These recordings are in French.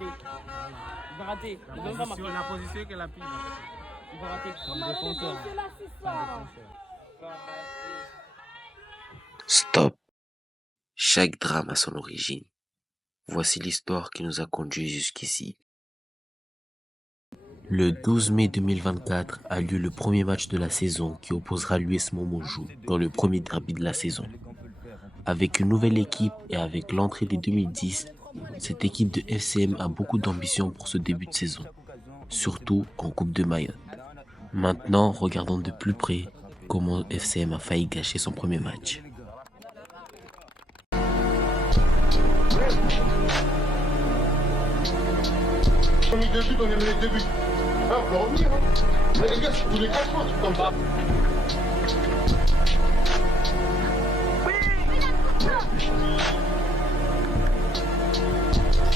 Il va rater. Il va pas marquer. La position qu'elle a prise. Il va rater. Comme défenseur. Stop. Chaque drame a son origine. Voici l'histoire qui nous a conduits jusqu'ici. Le 12 mai 2024 a lieu le premier match de la saison qui opposera l'US Momoju dans le premier derby de la saison. Avec une nouvelle équipe et avec l'entrée des 2010, cette équipe de FCM a beaucoup d'ambition pour ce début de saison, surtout en Coupe de Mayotte. Maintenant, regardons de plus près comment FCM a failli gâcher son premier match. On a mis 2 buts, on a mené 2 buts. Ah, on peut revenir, hein. Mais les gars, c'est tous les 4 mois, comme ça.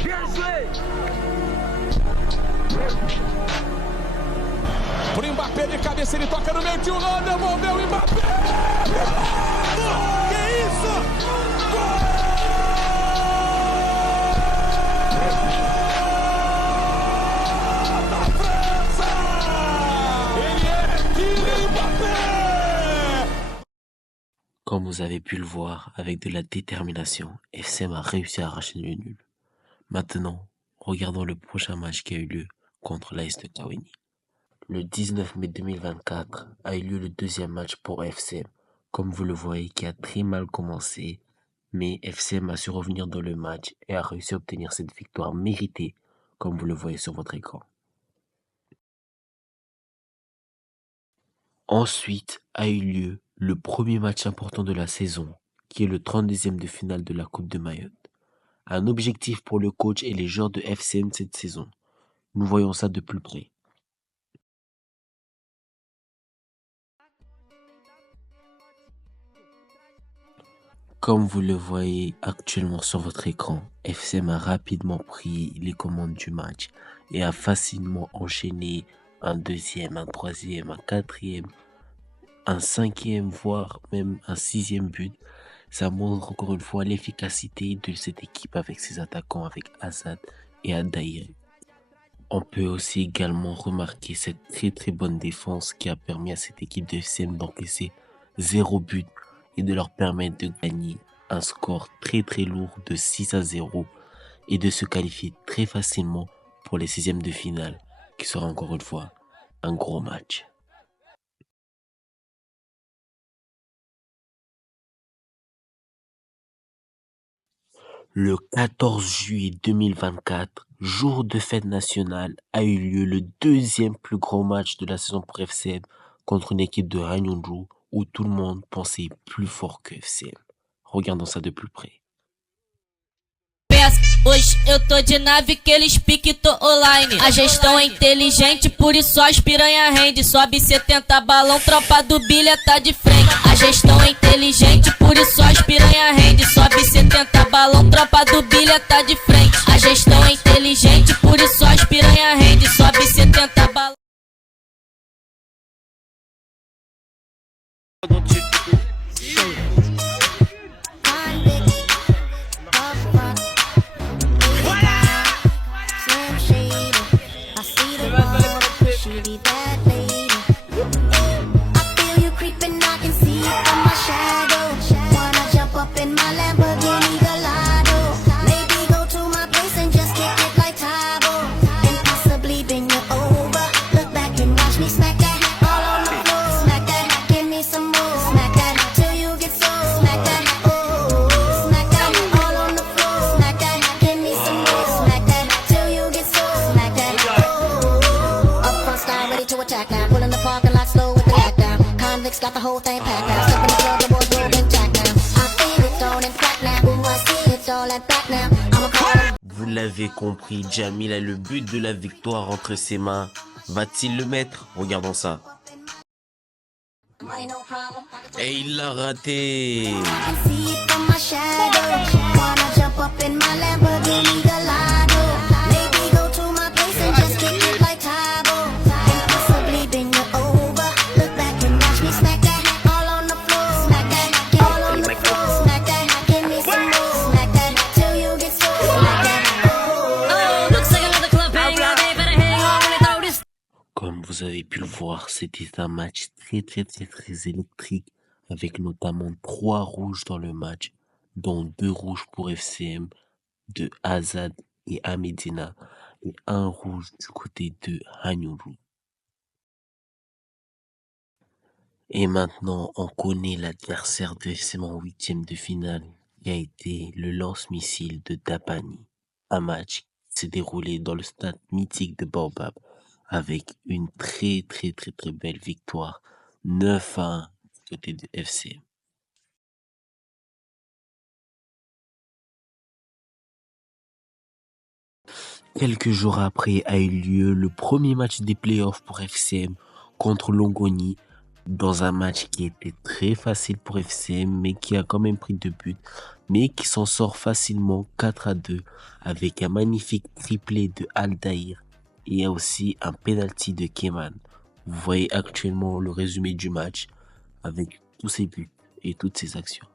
Bien joué! Pro Mbappé de cabeça, ele toca no meio, tio Rô, devolveu o Mbappé! Que isso? Gol! Da França! Ele é Kylian Mbappé! Comme vous avez pu le voir, avec de la détermination, FCM a réussi à arracher le nul. Maintenant, regardons le prochain match qui a eu lieu contre l'AS de Kaweni. Le 19 mai 2024 a eu lieu le deuxième match pour FCM, comme vous le voyez qui a très mal commencé, mais FCM a su revenir dans le match et a réussi à obtenir cette victoire méritée, comme vous le voyez sur votre écran. Ensuite a eu lieu le premier match important de la saison, qui est le 32e de finale de la Coupe de Mayotte. Un objectif pour le coach et les joueurs de FCM cette saison. Nous voyons ça de plus près. Comme vous le voyez actuellement sur votre écran, FCM a rapidement pris les commandes du match et a facilement enchaîné un deuxième, un troisième, un quatrième, un cinquième, voire même un sixième but. Ça montre encore une fois l'efficacité de cette équipe avec ses attaquants, avec Assad et Adaïr. On peut aussi également remarquer cette très bonne défense qui a permis à cette équipe de FCM d'encaisser 0 but et de leur permettre de gagner un score très lourd de 6-0 et de se qualifier très facilement pour les 16e de finale, qui sera encore une fois un gros match. Le 14 juillet 2024, jour de fête nationale, a eu lieu le deuxième plus gros match de la saison pour FCM contre une équipe de Ranyonju où tout le monde pensait plus fort que FCM. Regardons ça de plus près. Hoje eu tô de nave que eles pique, tô online. A gestão é inteligente, por isso as piranha rende. Sobe 70 balão, tropa do bilha tá de frente. A gestão é inteligente, por isso as piranha rende. Sobe 70 balão, tropa do bilha tá de frente. A gestão é inteligente, por isso as piranha rende. Sobe 70 balão. Got the whole thing packed now. Step in the club, the boys moving jack now. I feel it on and crack now. Ooh, I see it all and back now. I'ma call. Vous l'avez compris, Jamil a le but de la victoire entre ses mains. Va-t-il le mettre? Regardons ça. Et il l'a raté. I can see it from my shadow. Wanna jump up in my Lamborghini Gallardo. Maybe go to my place and just kick it like Tybo. And possibly bend you over. Look back and watch me smack that all on the floor. Smack that, get all on the floor. Smack that, give me some more. Smack that till you get sore. Smack that. Oh, looks vous avez pu le voir, c'était un match très électrique, avec notamment 3 rouges dans le match, dont 2 rouges pour FCM, de Azad et Amedina, et un rouge du côté de Hanyuru. Et maintenant, on connaît l'adversaire de FCM en 8e de finale, qui a été le lance-missile de Dabani. Un match qui s'est déroulé dans le stade mythique de Baobab, avec une très belle victoire, 9-1 du côté de FCM. Quelques jours après a eu lieu le premier match des playoffs pour FCM contre Longoni, dans un match qui était très facile pour FCM, mais qui a quand même pris 2 buts, mais qui s'en sort facilement 4-2 avec un magnifique triplé de Aldaïr et aussi un penalty de Keman. Vous voyez actuellement le résumé du match avec tous ses buts et toutes ses actions.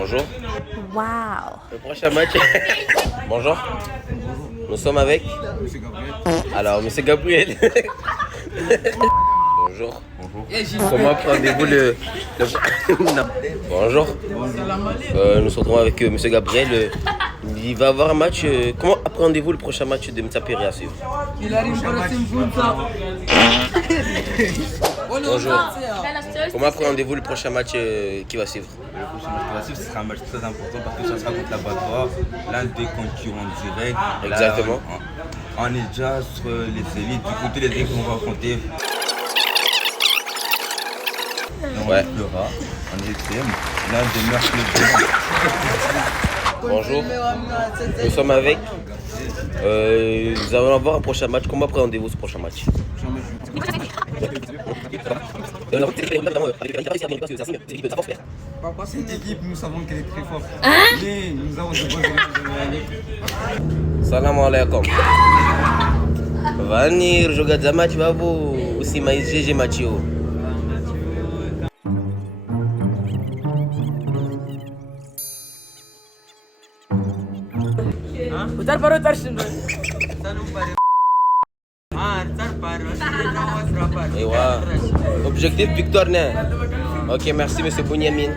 Bonjour. Wow. Le prochain match. Bonjour. Nous sommes avec Monsieur Gabriel. Alors, Monsieur Gabriel. Bonjour. Comment appréhendez-vous le... Non. Bonjour. Nous sommes avec Monsieur Gabriel. Il va avoir un match. Comment appréhendez-vous le prochain match de Mtsaperi à suivre? Bonjour. Comment appréhendez-vous le prochain match qui va suivre? Le prochain match qui va suivre, ce sera un match très important parce que ça sera contre l'Abattoir, l'un des concurrents directs. Exactement. Là, on est déjà sur les élites, du côté des équipes qu'on va affronter. Ouais. On fera, on est FCM, l'un des meilleurs clubs. Bonjour. Nous sommes avec. Nous allons avoir un prochain match. Comment appréhendez-vous ce prochain match? Cette équipe, nous savons qu'elle est très forte. Mais nous avons de bons éléments. Salam alaikum. Venir jogar da match babu usi mais GG matio. Objectif victoire. Ok, merci monsieur Bouniamine.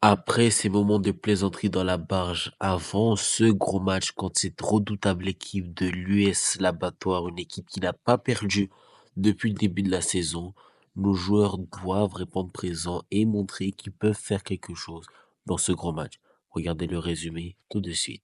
Après ces moments de plaisanterie dans la barge, avant ce gros match contre cette redoutable équipe de l'US L'Abattoir, une équipe qui n'a pas perdu depuis le début de la saison, nos joueurs doivent répondre présent et montrer qu'ils peuvent faire quelque chose dans ce gros match. Regardez le résumé tout de suite.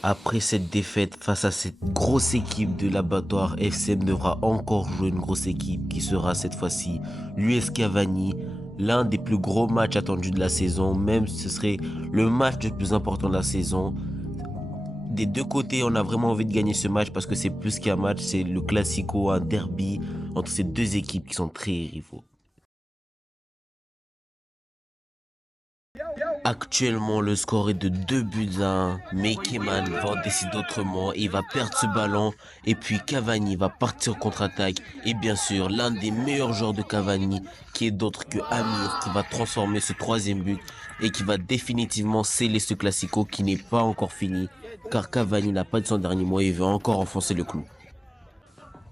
Après cette défaite face à cette grosse équipe de l'Abattoir, FCM devra encore jouer une grosse équipe qui sera cette fois-ci l'US Cavani, l'un des plus gros matchs attendus de la saison, même ce serait le match le plus important de la saison. Des deux côtés, on a vraiment envie de gagner ce match parce que c'est plus qu'un match, c'est le classico, un derby entre ces deux équipes qui sont très rivaux. Actuellement, le score est de 2-1, mais Keman va en décider autrement, il va perdre ce ballon, et puis Cavani va partir contre-attaque, et bien sûr, l'un des meilleurs joueurs de Cavani, qui est d'autre que Amir, qui va transformer ce troisième but, et qui va définitivement sceller ce classico qui n'est pas encore fini, car Cavani n'a pas de son dernier mot, et il veut encore enfoncer le clou.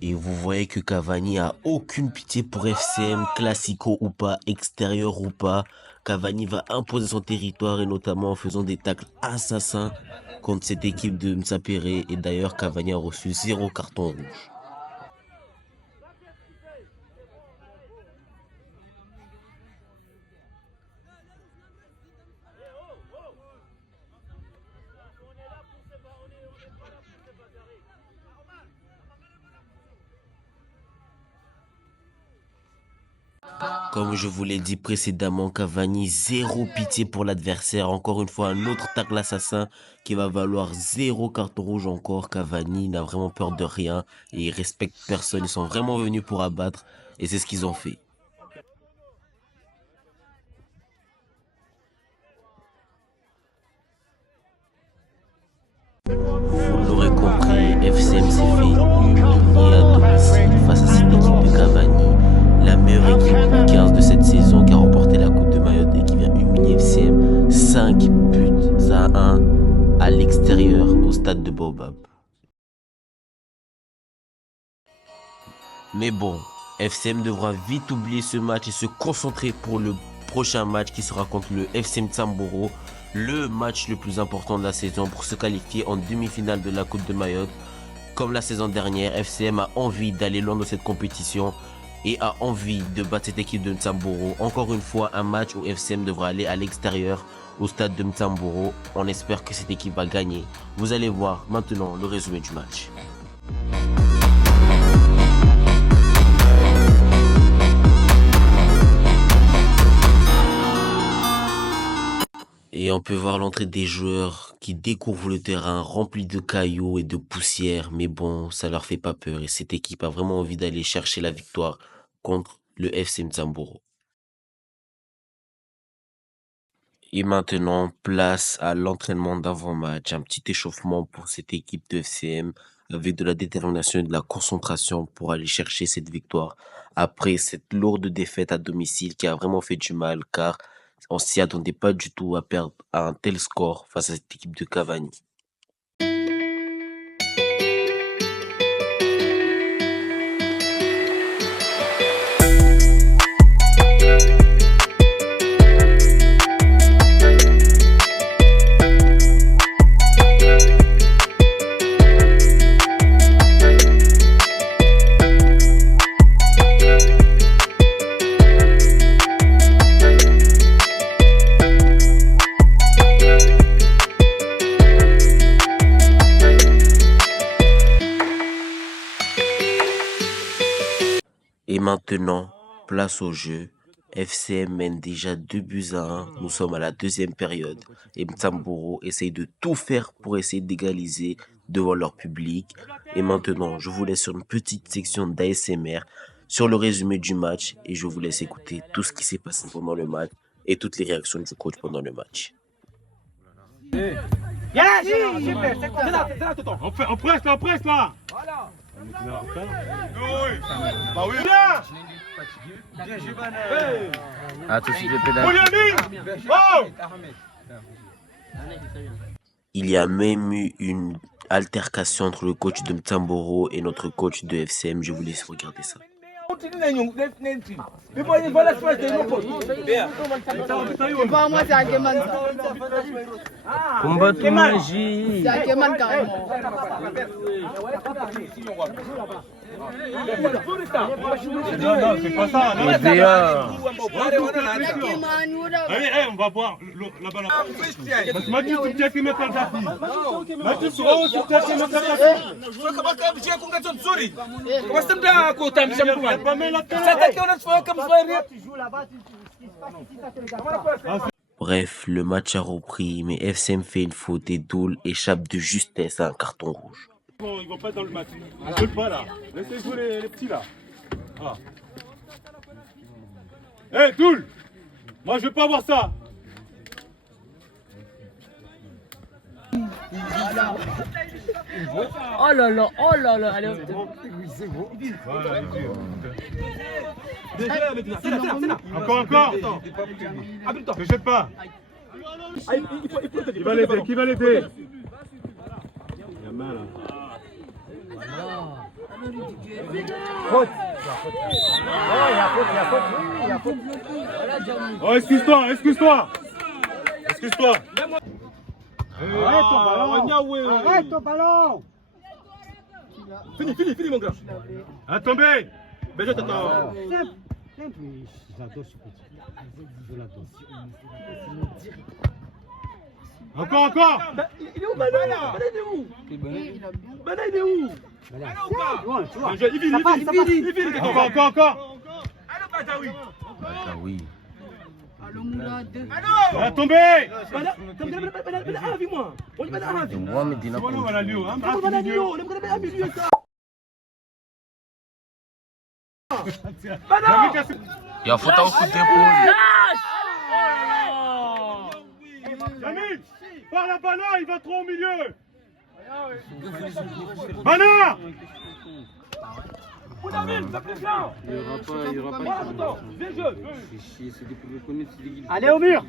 Et vous voyez que Cavani a aucune pitié pour FCM, classico ou pas, extérieur ou pas. Cavani va imposer son territoire et notamment en faisant des tacles assassins contre cette équipe de Mtsaperi. Et d'ailleurs, Cavani a reçu 0 carton rouge. Comme je vous l'ai dit précédemment, Cavani, zéro pitié pour l'adversaire. Encore une fois, un autre tacle assassin qui va valoir 0 carton rouge encore. Cavani n'a vraiment peur de rien et il respecte personne. Ils sont vraiment venus pour abattre et c'est ce qu'ils ont fait. Vous l'aurez compris, FCM s'est fait humilier à domicile face à cette équipe de Cavani, la meilleure équipe du 15 de cette saison qui a remporté la Coupe de Mayotte et qui vient humilier FCM 5 buts à 1 à l'extérieur au stade de Baobab. Mais bon, FCM devra vite oublier ce match et se concentrer pour le prochain match qui sera contre le FCM Tsamboro, le match le plus important de la saison pour se qualifier en demi-finale de la Coupe de Mayotte. Comme la saison dernière, FCM a envie d'aller loin dans cette compétition et a envie de battre cette équipe de Tsamboro. Encore une fois, un match où FCM devra aller à l'extérieur au stade de Tsamboro. On espère que cette équipe va gagner. Vous allez voir maintenant le résumé du match. Et on peut voir l'entrée des joueurs qui découvrent le terrain rempli de cailloux et de poussière. Mais bon, ça leur fait pas peur. Et cette équipe a vraiment envie d'aller chercher la victoire contre le FCM Tsamboro. Et maintenant, place à l'entraînement d'avant-match. Un petit échauffement pour cette équipe de FCM avec de la détermination et de la concentration pour aller chercher cette victoire. Après cette lourde défaite à domicile qui a vraiment fait du mal car on s'y attendait pas du tout à perdre à un tel score face à cette équipe de Cavani. Et maintenant, place au jeu. FCM mène déjà 2 buts à 1. Nous sommes à la deuxième période. Et Tsamboro essaye de tout faire pour essayer d'égaliser devant leur public. Et maintenant, je vous laisse sur une petite section d'ASMR sur le résumé du match. Et je vous laisse écouter tout ce qui s'est passé pendant le match et toutes les réactions du coach pendant le match. On presse là. Ah, tout de suite le pénal. Il y a même eu une altercation entre le coach de Tsamboro et notre coach de FCM. Je vous laisse regarder ça. Non, c'est pas ça. Allez, on va boire la balle. Mathieu, tu tiens qui met ta fille. Mathieu, tu tiens qui met ta fille. Bref, le match a repris, mais FCM fait une faute et Doul échappe de justesse à un carton rouge. Ils vont pas dans le match. Ils ne veulent pas là. Laissez jouer les petits là. Ah. Hé, Doul! Moi, je veux pas voir ça. Oh là là, allez hop. Voilà, c'est là. Encore. Ne jette pas. Qui va l'aider? La main là. Oh, excuse-toi. Arrête ton ballon. Fini mon gars. À tomber. Mais je t'attends. Encore. Il est où Bana? Bana il est où? Il vit. Encore. oui. Va tomber. Il y a faute en coup d'épaule. Jamil, par la Bana, il va trop au milieu. Bana. Il y aura pas. Allez au mur.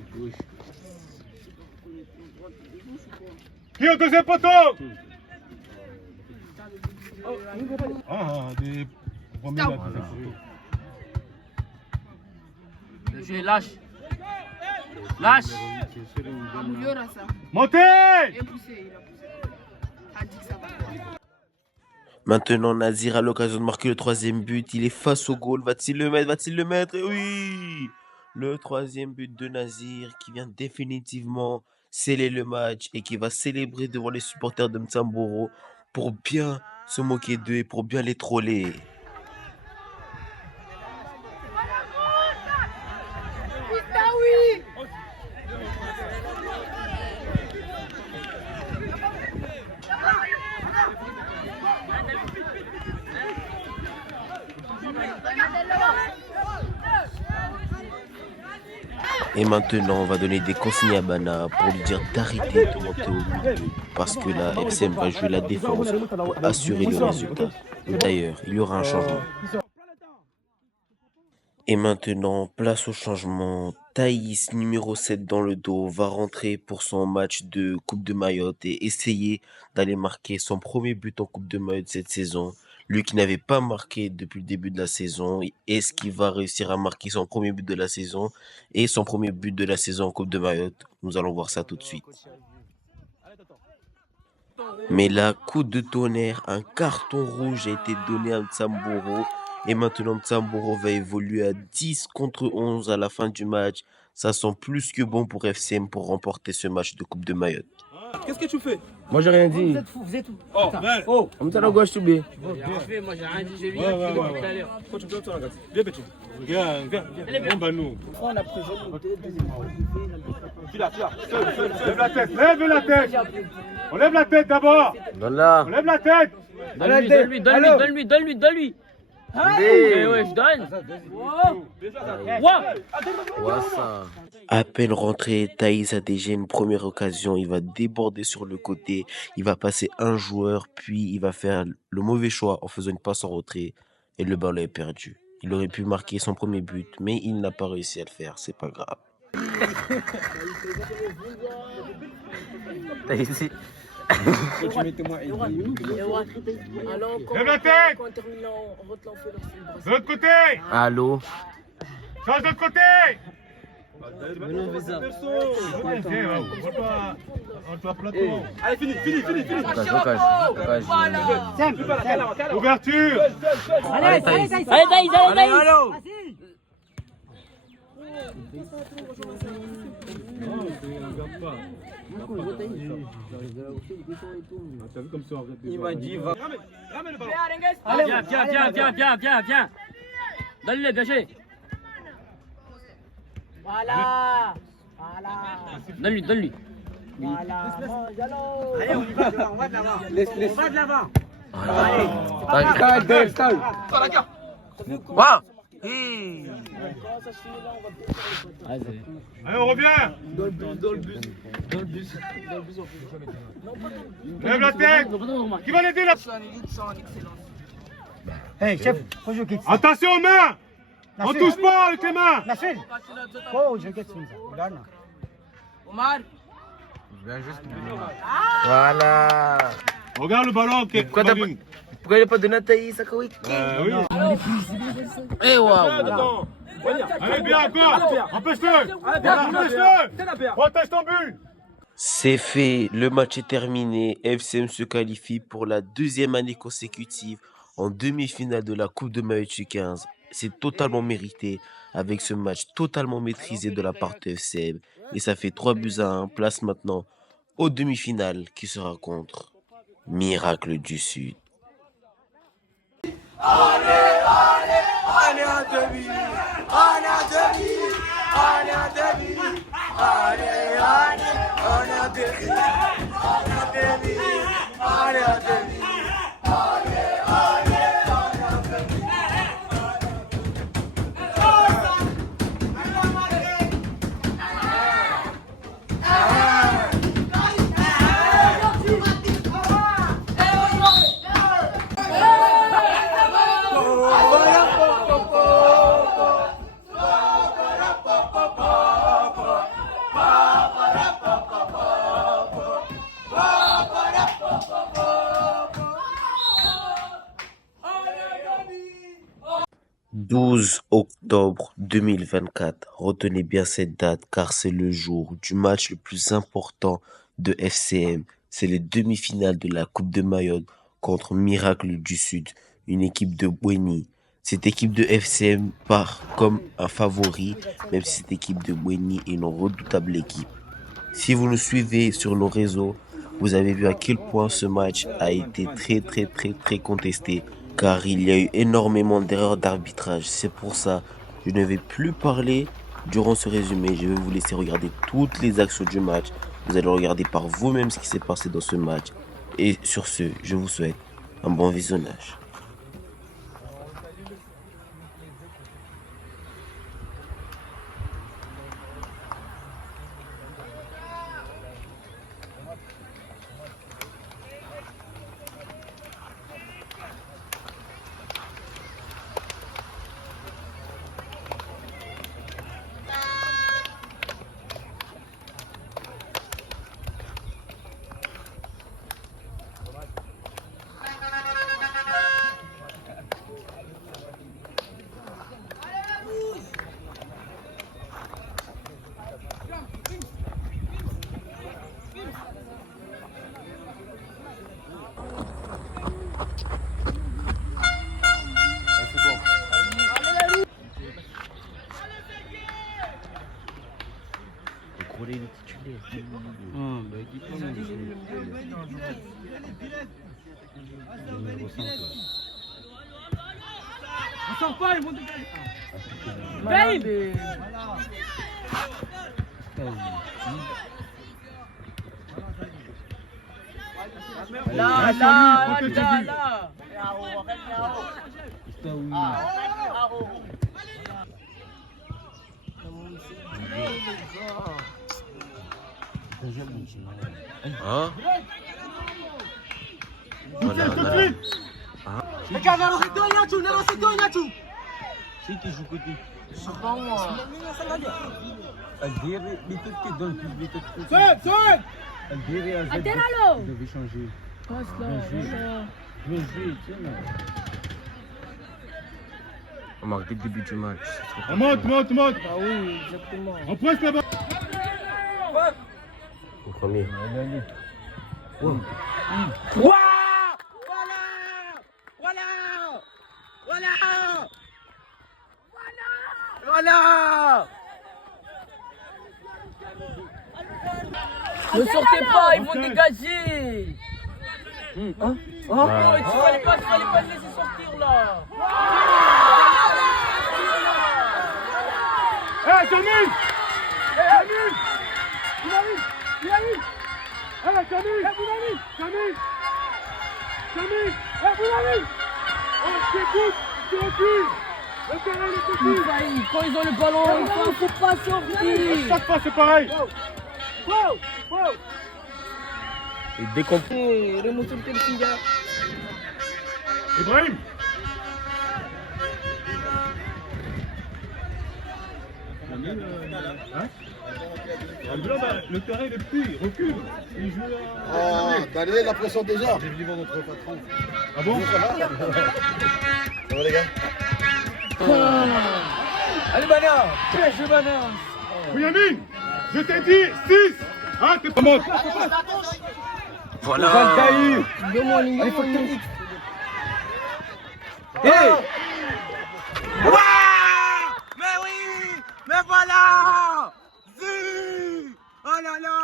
Qui est au deuxième poteau? Ah, des premiers là, deuxième poteau. Le jeu lâche. Lâche. Montez. Maintenant, Nazir a l'occasion de marquer le troisième but. Il est face au goal. Va-t-il le mettre? Va-t-il le mettre? Et oui! Le troisième but de Nazir qui vient définitivement sceller le match et qui va célébrer devant les supporters de Mtsamboro pour bien se moquer d'eux et pour bien les troller. Et maintenant, on va donner des consignes à Bana pour lui dire d'arrêter de monter au milieu parce que la FCM va jouer la défense pour assurer le résultat. D'ailleurs, il y aura un changement. Et maintenant, place au changement. Thaïs, numéro 7 dans le dos, va rentrer pour son match de Coupe de Mayotte et essayer d'aller marquer son premier but en Coupe de Mayotte cette saison. Lui qui n'avait pas marqué depuis le début de la saison, est-ce qu'il va réussir à marquer son premier but de la saison et son premier but de la saison en Coupe de Mayotte? Nous allons voir ça tout de suite. Mais là, coup de tonnerre, un carton rouge a été donné à Mtsamboro. Et maintenant, Mtsamboro va évoluer à 10 contre 11 à la fin du match. Ça sent plus que bon pour FCM pour remporter ce match de Coupe de Mayotte. Qu'est-ce que tu fais? Moi j'ai rien dit. Vous êtes où? Oh, On me gauche tout bien. moi j'ai rien dit, j'ai vu tout à l'heure. Quand tu peux te regarder. Viens, petit. Viens. Bon, bah nous. On a pris Lève la tête. On lève la tête d'abord. Donne-la. On lève la tête. Donne-lui. Ouais, je donne. À peine rentré, Thaïs a déjà une première occasion. Il va déborder sur le côté. Il va passer un joueur, puis il va faire le mauvais choix en faisant une passe en retrait. Et le ballon est perdu. Il aurait pu marquer son premier but, mais il n'a pas réussi à le faire. C'est pas grave. Thaïs. Lève la tête. De l'autre côté. Allô? Change de l'autre côté. Allez, fini. Ouverture. Allez, Thaïs. Il m'a dit, va. Viens. Donne-le, gâché. Voilà. Donne-lui. Allez, on y va de l'avant. Laisse. On va de l'avant. Allez, on revient. Lève la tête. Qui va l'aider là? Hey, chef, faut jouer quelque chose. Attention aux mains. On touche pas avec les mains. Nasser. Oh, je quelque chose. Omar. Voilà. Regarde le ballon. Pourquoi il n'a pas donné à Thaïs, Akaoui? Oui. Eh waouh. Allez, bien encore. Empêche-le. Protège ton but. C'est fait, le match est terminé. FCM se qualifie pour la deuxième année consécutive en demi-finale de la Coupe de Mayotte U15. C'est totalement mérité avec ce match totalement maîtrisé de la part de FCM. Et ça fait 3-1, place maintenant aux demi-finales qui sera contre Miracle du Sud. Allez en demi. « 12 octobre 2024. Retenez bien cette date car c'est le jour du match le plus important de FCM. C'est les demi-finales de la Coupe de Mayotte contre Miracle du Sud, une équipe de Bouéni. Cette équipe de FCM part comme un favori, même si cette équipe de Bouéni est une redoutable équipe. Si vous nous suivez sur nos réseaux, vous avez vu à quel point ce match a été très contesté, car il y a eu énormément d'erreurs d'arbitrage. C'est pour ça que je ne vais plus parler durant ce résumé. Je vais vous laisser regarder toutes les actions du match. Vous allez regarder par vous-même ce qui s'est passé dans ce match. Et sur ce, je vous souhaite un bon visionnage. On sort pas, ils vont là. Hein? Voilà. C'est qui joue côté. Algérie, les têtes qui donnent plus les têtes. Algérie, Algérie devait changer. Bien joué, tiens. On marque dès le début du match. On monte. Ah oui, exactement. On presse là-bas. Au premier. Ne sortez pas, ils vont dégager. Hein? Oh, tu fallait pas le laisser sortir là. Hé, Camille! Il arrive! Hé, Camille! Oh, je t'écoute! Tu recules! Le terrain est petit! Quand ils ont le ballon, il faut pas sortir. Chaque fois, c'est pareil! Et dès qu'on... Ibrahim! Le terrain est petit, il recule. Il joue t'as levé la pression déjà. J'ai vu notre patron. Ah bon? Ça va les gars? Allez, Bana. Piège, Bana. Williamine, je t'ai dit 6. Ah, t'es pas mort. Voilà. Allez, faut que tu... Hey! Mais oui! Mais voilà! Zut! Oh là là!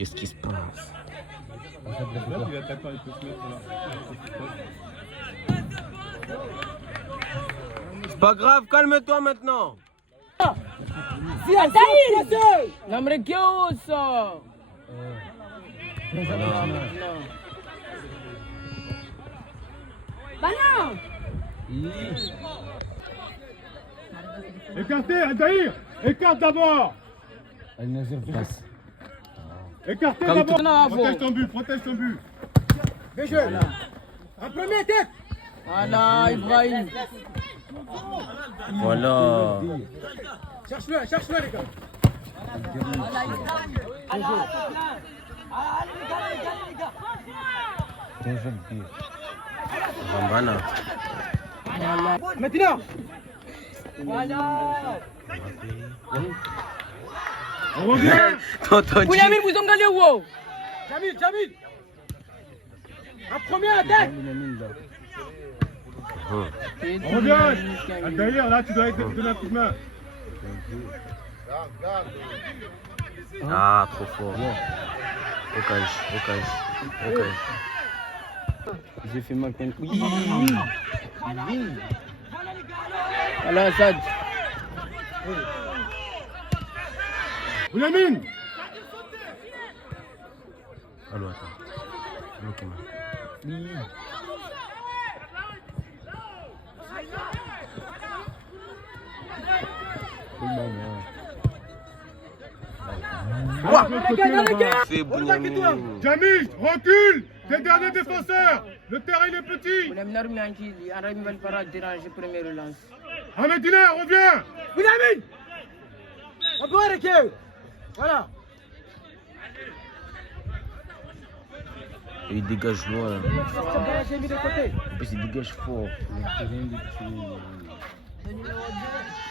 Qu'est-ce qui se passe? C'est pas grave, calme-toi maintenant. Namre que ouça! Écartez, Adaïr. Écarte d'abord. Écartez d'abord. Protège ton but, protège ton but. Bien joué. Un premier tête. Voilà, Ibrahim. Voilà. Cherche-le, les gars. Bambana. Maintenant. On revient. Tonton Vous l'avez, vous en gagnez où? Jamil. Un premier attaque. On revient. D'ailleurs, là, tu dois être donné un coup de main. Ah, trop fort. Au cage. J'ai fait mal contre. Oui. Voilà, Assad. Boulamine. Allô, attends. Ok, Fais Bouniamine. Jamil, recule. T'es le dernier défenseur. Le terrain, il est petit. Vous l'avez mis en qui? Arabi va le faire déranger première relance. Ahmedina, reviens. Boulamine. On peut arrêter. Voilà. Il dégage loin. En plus, il dégage fort.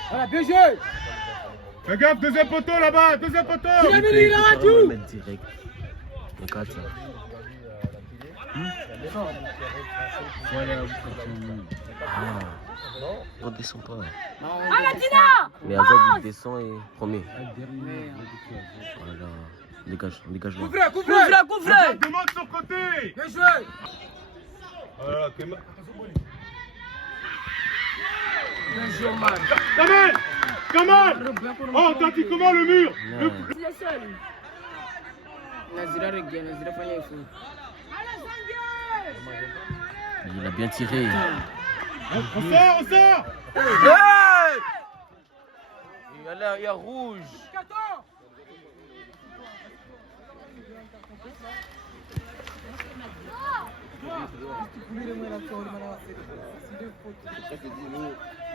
Voilà, bien joué. Fais gaffe, deuxième poteau là-bas, deuxième poteau. Il peut mettre direct. Regarde ça. Ah, on descend pas. Mais Azad il descend et premier. Voilà. Dégage loin. Couvrez. Demande de son côté. Bien joué. Voilà, Bien joué, man. Kamal. Oh, t'as dit comment le mur? Il est seul. Nazira regagne, Nazira pas y fou. Il a bien tiré. On sort. Hey! Il y a rouge.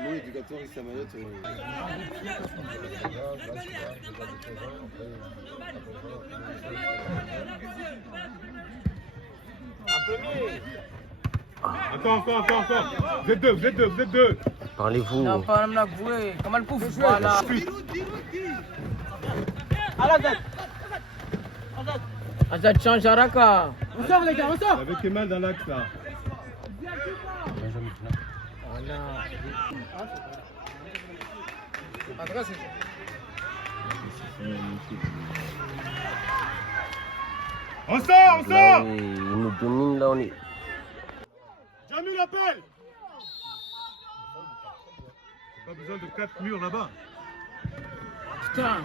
Nous, éducateurs, ici à Mayotte, Attends. Vous êtes deux. Parlez-vous. Non, pas me la jouer. Comment le pouf? Voilà. Azad change Araka. On sort, les gars, on sort. Avec tes mains dans l'axe, là. On sort. Là, il nous domine, là, on est. Jamil appelle. Pas besoin de 4 murs là-bas. Putain.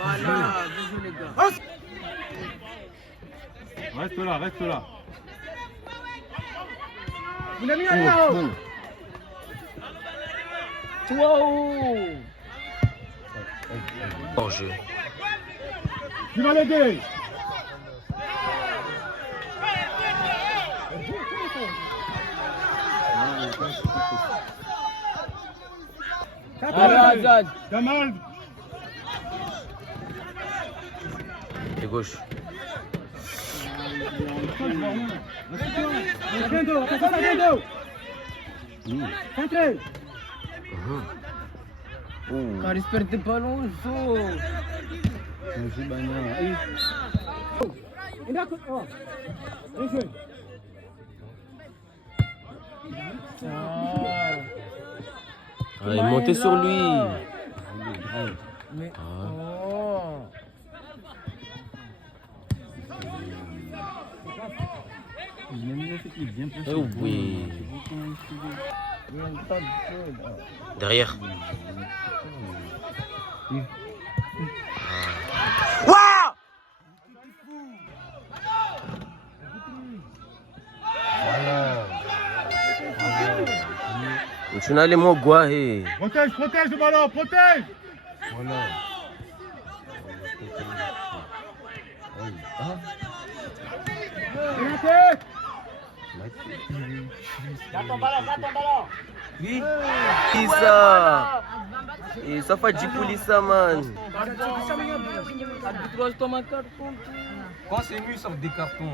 Voilà. Bien joué, les gars. Reste là. Vous l'avez mis en haut. Wow. Hors-jeu. Qui va l'aider? Allez, Azad. Kamal. Et gauche. Cara, esperte ballon, Ah, il est monté sur lui. Mais... Oh. J'aime bien ce qu'il est bien placé. Oh oui. Derrière. Tu n'as les mots quoi, hé. Protège le ballon, protège. Voilà. Oui. Isa. Et ça fait du polissa, man. Quand c'est mieux, ça des cartons.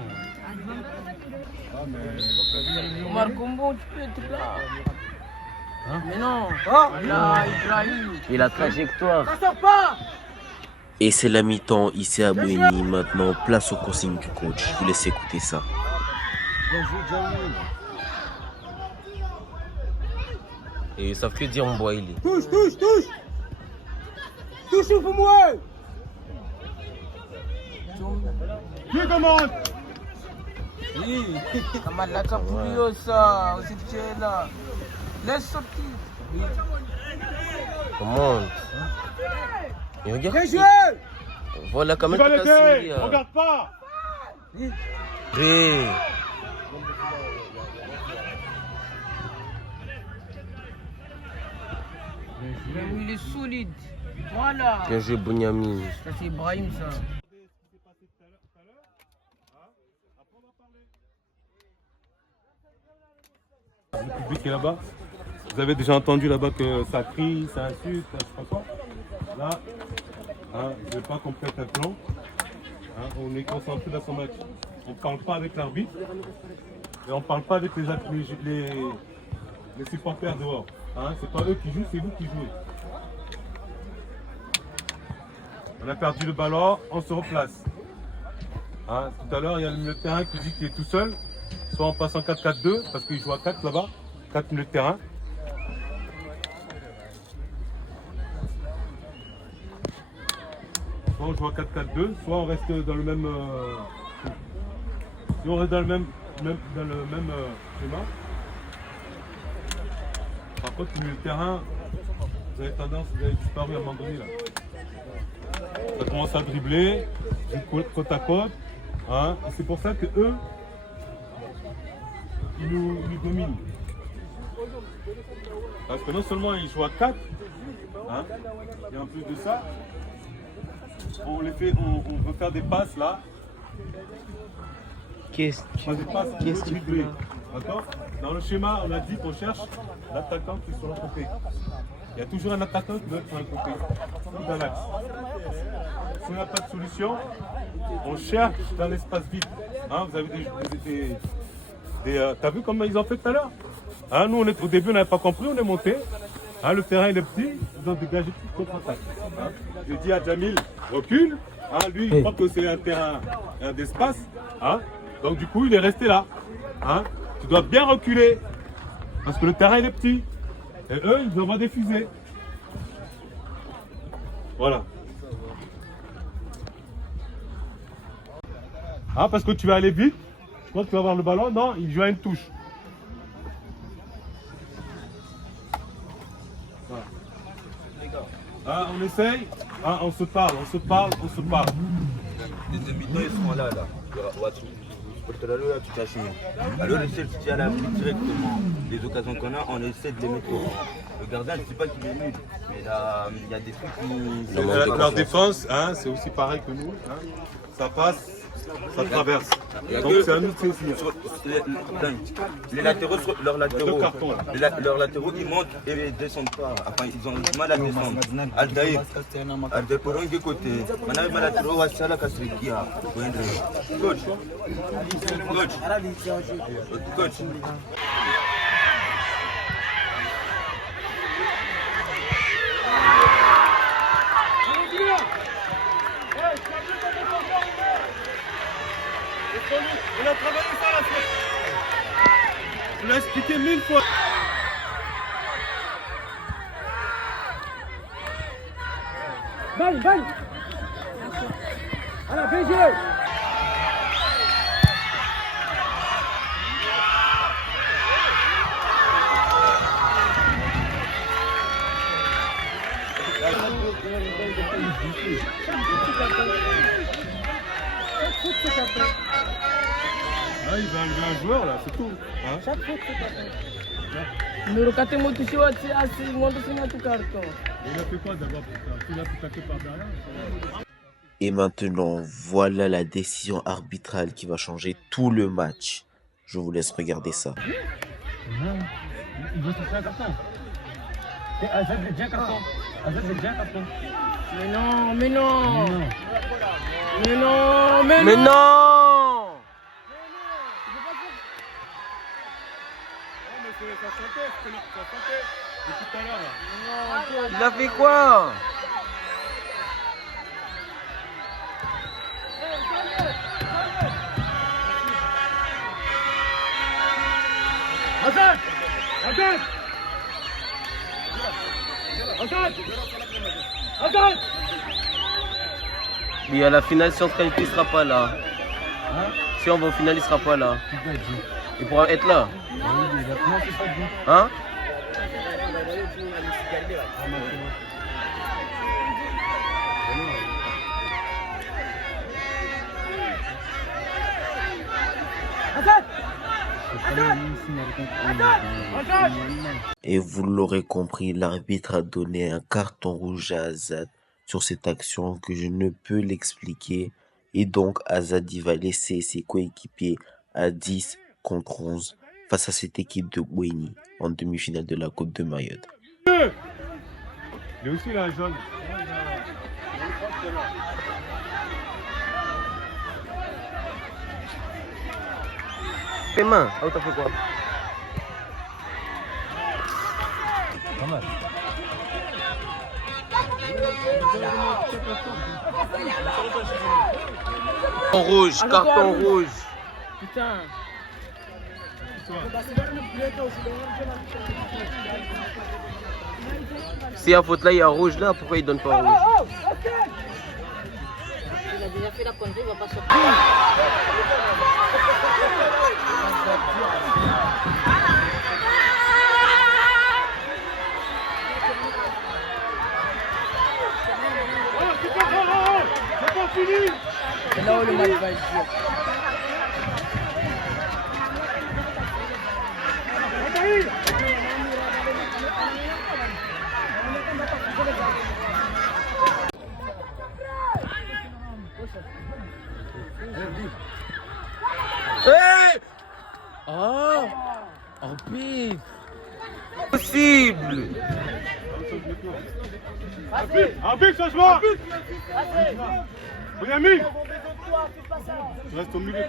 Omar Combo, tu peux être là. Hein? Mais non. Là, Ibrahim. Et la trajectoire. Ça sort pas. Et c'est la mi-temps ici à Bouéni. Maintenant, place aux consignes du coach. Je vous laisse écouter ça. Et ils savent que dire mon boy, il est. Touche. Touche pour moi. Qui demande? Oui. Kamal la Capulio, ça. Aussi tu es là. Laisse sortir. Oui. Comment? Et regarde. Bien joué. Voilà quand Tu même vas tout cassé. l'aider. Regarde pas. Ré. Mais il est solide. Voilà. Bien joué, Bonyami. Ça, c'est Ibrahim, ça. Le public est là-bas. Vous avez déjà entendu là-bas que ça crie, ça insulte, ça se passe quoi. Là, je ne vais pas qu'on pète un plan. On est concentré dans son match. On ne parle pas avec l'arbitre et on ne parle pas avec les supporters dehors. C'est pas eux qui jouent, c'est vous qui jouez. On a perdu le ballon, on se replace. Tout à l'heure, il y a le milieu de terrain qui dit qu'il est tout seul. Soit on passe en 4-4-2 parce qu'il joue à 4 là-bas, 4 milieux de terrain. Soit on joue à 4-4-2, soit on reste dans le même. Si on reste dans le même schéma. Par contre, le milieu de terrain, vous avez disparu à un moment donné là. Ça commence à dribbler, côte à côte. Et c'est pour ça que eux, ils nous dominent. Parce que non seulement ils jouent à 4, et en plus de ça, on veut faire des passes là. Qu'est-ce que tu fais? D'accord? Dans le schéma, on a dit qu'on cherche l'attaquant qui est sur le côté. Il y a toujours un attaquant qui doit être sur un côté, ou dans l'axe. Si on n'a pas de solution, on cherche dans l'espace vide. Vous avez t'as vu comment ils ont fait tout à l'heure? Nous, au début, on n'avait pas compris, on est monté. Le terrain il est petit, ils ont dégagé toute contre-attaque. J'ai dit à Jamil, recule. Lui, il croit que c'est un terrain d'espace. Donc du coup, il est resté là. Tu dois bien reculer. Parce que le terrain il est petit. Et eux, ils envoient des fusées. Voilà. Parce que tu vas aller vite. Je crois que tu vas avoir le ballon. Non, il joue à une touche. Voilà. On essaye. On se parle. Les demi-temps, ils seront là. Tu t'assumes. Alors, essaie de tirer à la directement. Les occasions qu'on a, on essaie de les mettre. Le gardien, je ne sais pas qu'il est nul, mais il y a des trucs qui. Leur défense, c'est aussi pareil que nous. Ça passe, ça traverse. Donc c'est à nous de aussi. Les latéraux, leurs latéraux, ils montent et ils ne descendent pas. Enfin, ils ont du mal à descendre. Aldaïr, pour un côté. Maintenant, les latéraux, c'est la Kasrikia. Coach. On a travaillé ça la semaine. On l'a expliqué 1000 fois. Bang. Allez, bien joué. Ah, il va enlever un joueur là, c'est tout. Hein? Numéro 4 motushi wa tsi asi mondo sina tu carton. Il a fait quoi d'abord pour ça? Il a tout taqué par derrière. Et maintenant, voilà la décision arbitrale qui va changer tout le match. Je vous laisse regarder ça. Il veut chercher un carton. Azad, c'est déjà un carton. Azad, c'est déjà un carton. Mais non, mais non. Mais non, Mais non! Mais ça chantait, ça chantait depuis tout à l'heure là. Il a fait quoi? Azad! Azad! Azad! Azad! Oui, à la finale, si on ne sera pas là. Si on va au final, il sera pas là. Il pourra être là. Hein? Et vous l'aurez compris, l'arbitre a donné un carton rouge à Azad sur cette action que je ne peux l'expliquer. Et donc Azad va laisser ses coéquipiers à 10 contre 11 face à cette équipe de Bouéni en demi-finale de la Coupe de Mayotte. Il est aussi là, jaune. Tes mains. Ah, t'as fait quoi? Carton rouge, carton rouge. Putain. Si à faute là, il y a rouge là, pourquoi il donne pas rouge? Il a déjà fait la connerie, il va pas sortir. C'est pas fini! C'est là où le match va être dur. Hey! Oh! Arbitre! Possible! Arbitre, changement! Benjamin! Reste au milieu.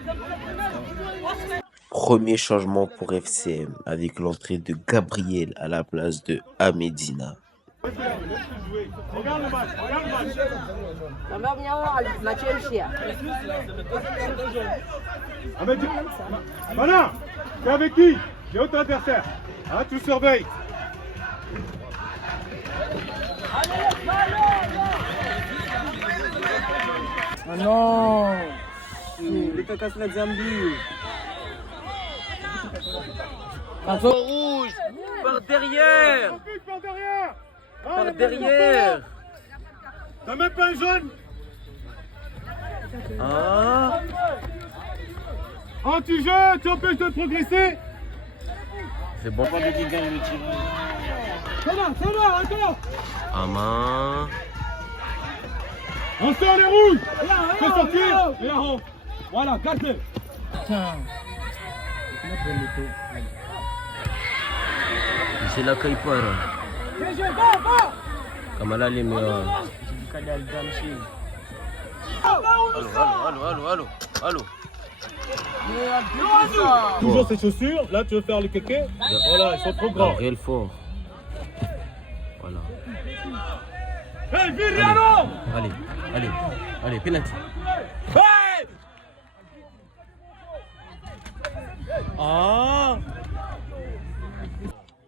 Premier changement pour FCM avec l'entrée de Gabriel à la place de Ahmedina. Regarde le match, regarde le match. Voilà, t'es avec qui? J'ai autre adversaire. Hein, tu surveilles. Ah non. Carton rouge! Par derrière! Par derrière. Par derrière! T'as même pas un jaune? Ah! Anti-jeu, tu empêches de progresser. C'est bon. C'est là, attends. Ah main. On sort les rouges. Fais sortir. Et la rampe. Voilà, garde-le. Putain. C'est la Kaipara. Kamala les meilleurs. Allô. Toujours ces chaussures. Là, tu veux faire les kékés. Voilà, ils sont trop grands. Réel fort. Voilà. Hey, Viriano! Allez, penalty. Hey! Ah!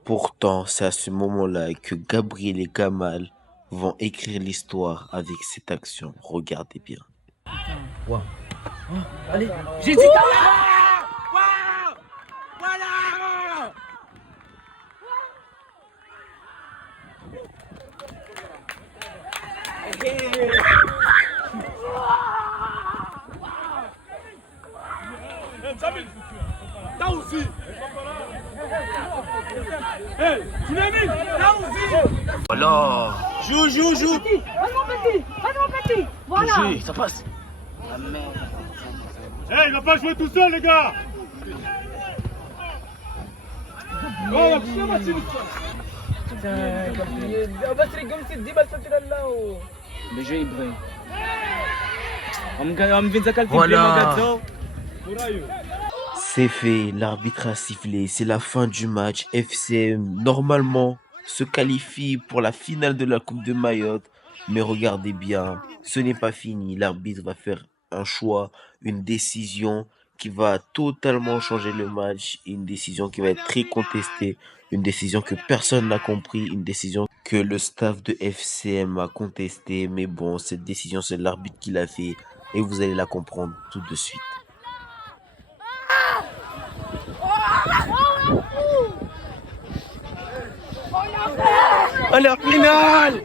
Pourtant, c'est à ce moment-là que Gabriel et Kamal vont écrire l'histoire avec cette action. Regardez bien. Wow. Allez, j'ai dit voilà. Voilà. Joue. Vas-y mon petit. Voilà. Touché, ça passe. Il va pas jouer tout seul, les gars. Voilà. C'est fait, l'arbitre a sifflé, c'est la fin du match. FCM, normalement, se qualifie pour la finale de la Coupe de Mayotte. Mais regardez bien, ce n'est pas fini. L'arbitre va faire un choix, une décision qui va totalement changer le match. Une décision qui va être très contestée. Une décision que personne n'a compris. Une décision que le staff de FCM a contestée. Mais bon, cette décision, c'est l'arbitre qui l'a fait. Et vous allez la comprendre tout de suite. Allez, finale.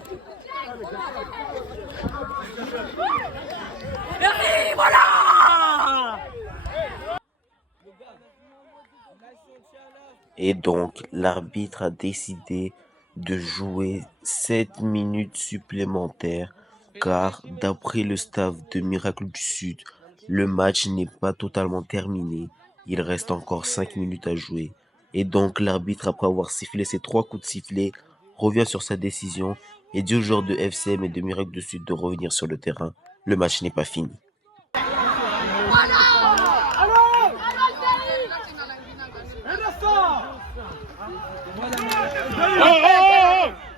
Et donc, l'arbitre a décidé de jouer 7 minutes supplémentaires car d'après le staff de Miracle du Sud, le match n'est pas totalement terminé. Il reste encore 5 minutes à jouer. Et donc, l'arbitre, après avoir sifflé ses 3 coups de sifflet, revient sur sa décision et dit aux joueurs de FCM et de Miracle du Sud de revenir sur le terrain. Le match n'est pas fini.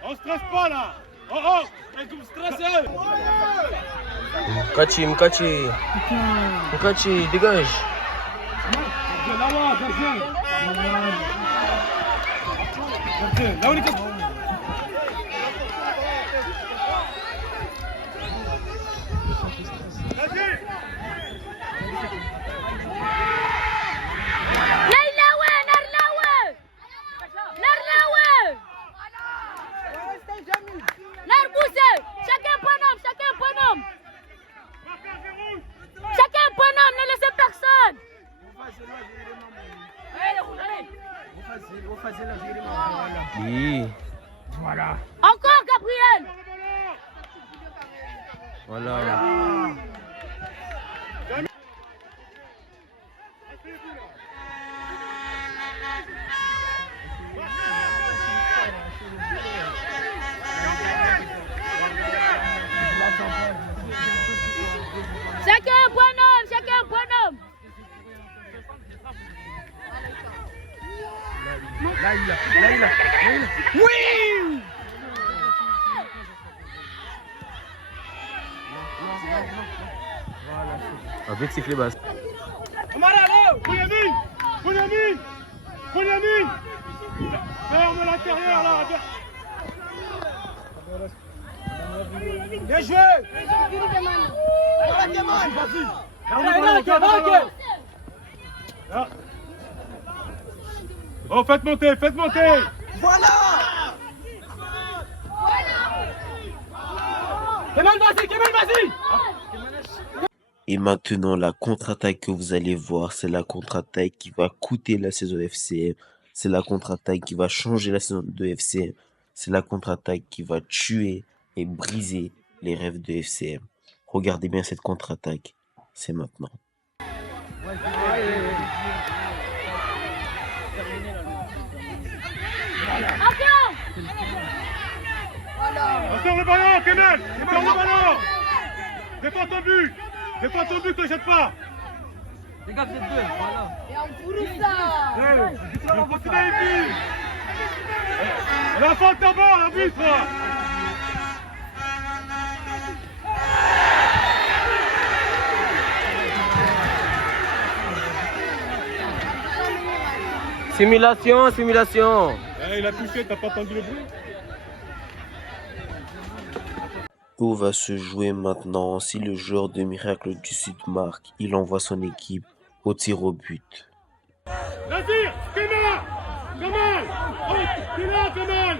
On stresse pas là. Mkachi, dégage. Oui. Voilà. Encore Gabriel. Voilà. Chacun un bonhomme. Là, il a. Oui! Avec sifflet basse. Bouliamine ferme l'intérieur là. Bien joué. Oh, faites monter. Voilà. Kemal, vas-y. Et maintenant, la contre-attaque que vous allez voir, c'est la contre-attaque qui va coûter la saison de FCM. C'est la contre-attaque qui va changer la saison de FCM. C'est la contre-attaque qui va tuer et briser les rêves de FCM. Regardez bien cette contre-attaque. C'est maintenant. Sors le ballon, Kemal. Sors le ballon. Défends ton but, te jette pas. Les gars, vous êtes deux. Voilà. Et on pourrit ça. On continue à épiler. On a fait d'abord l'arbitre. Simulation. Il a touché, t'as pas entendu le bruit? Où va se jouer maintenant? Si le joueur de Miracle du Sud marque, il envoie son équipe au tir au but. Nazir, Kemal. Oh, t'es là, Kemal.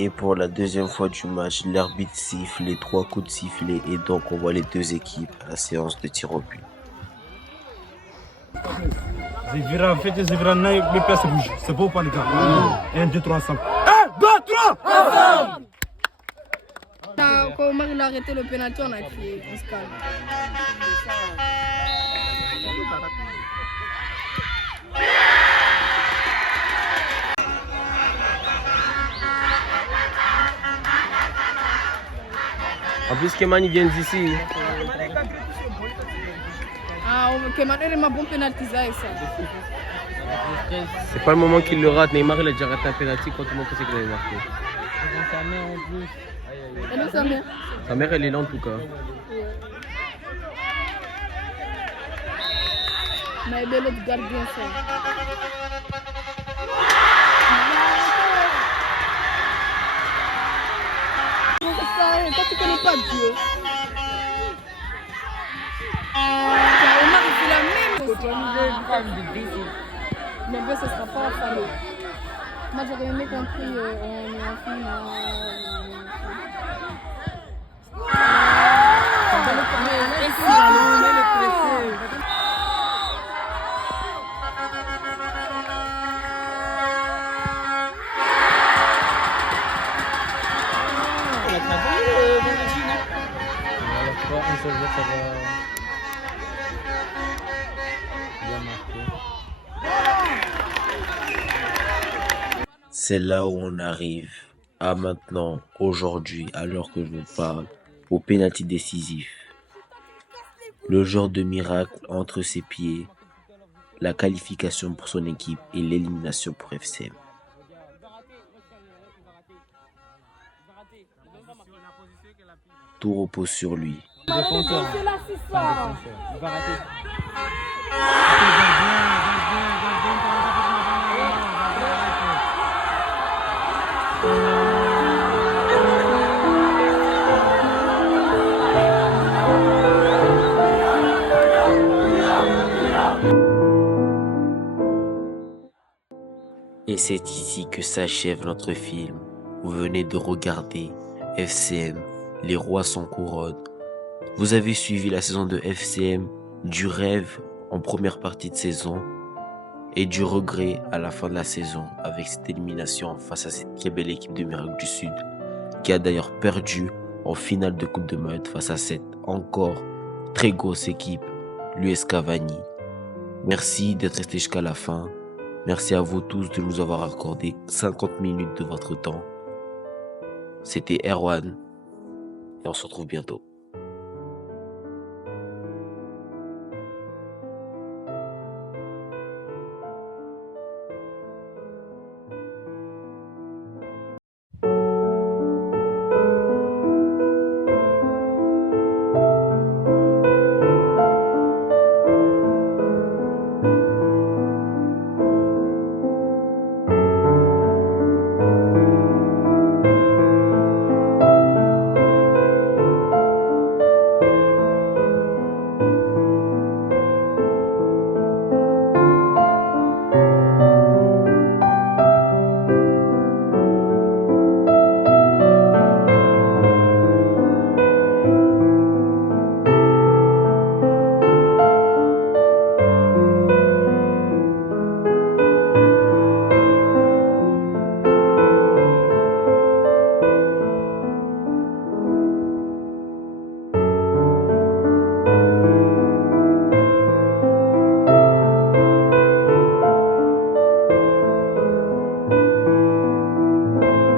Et pour la deuxième fois du match, l'arbitre siffle les 3 coups de sifflet et donc on voit les deux équipes à la séance de tir au but. Zivira, faites Zivira, les pièces bougent. C'est beau ou pas les gars? 1, 2, 3 ensemble. 1, 2, 3 ensemble. Quand Omar il a arrêté le pénalty, on a crié, on se calme. En plus, Keman il vient d'ici. Ah, Keman il m'a bon pénalty ça. C'est pas le moment qu'il le rate. Neymar il a déjà raté un penalty quand tout le monde pensait qu'il avait marqué. Et nous, sa mère? Sa mère elle est là en tout cas. Mais il est l'autre gardien ça. Toi tu connais pas Dieu. Omar il fait la même chose. Mais ben, ce sera pas la famille. Moi j'aurais aimé qu'on prie en film. C'est là où on arrive à maintenant, aujourd'hui, alors que je vous parle, au pénalty décisif. Le genre de miracle entre ses pieds, la qualification pour son équipe et l'élimination pour FCM. Tout repose sur lui. Et c'est ici que s'achève notre film. Vous venez de regarder FCM, les rois sans couronne. Vous avez suivi la saison de FCM, du rêve en première partie de saison et du regret à la fin de la saison avec cette élimination face à cette très belle équipe de Miracle du Sud qui a d'ailleurs perdu en finale de Coupe de Meute face à cette encore très grosse équipe, l'US Cavani. Merci d'être resté jusqu'à la fin. Merci à vous tous de nous avoir accordé 50 minutes de votre temps. C'était Erwan et on se retrouve bientôt.